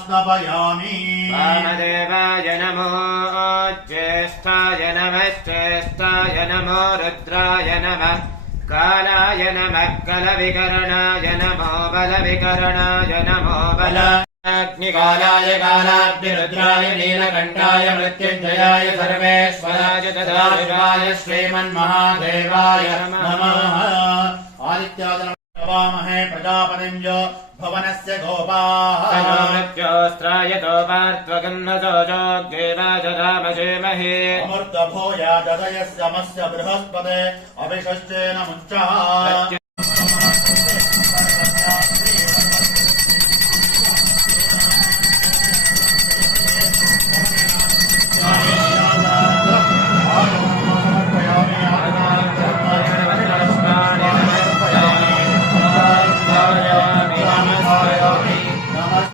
स्नपयामि वामदेवाय नमो ज्येष्ठाय नमश्चेष्टाय नमो रुद्राय नमः कालाय नमः कलविकरणाय नमो बलविकरणाय नमो बलाग्निकालाय कालाग्निरुद्राय नीलकण्ठाय मृत्युञ्जयाय सर्वेश्वराय तदाशिवाय श्रीमन्महादेवाय नमः आदित्यादनवामहे प्रजापतिम् यो भवनस्य गोपाः मृत्योस्त्रायतो पार्त्वगन्धतो जोग्देवाजरामजेमहे अमृतभूया ददयस्य मस्य बृहस्पते अभिषश्चेन मुञ्चः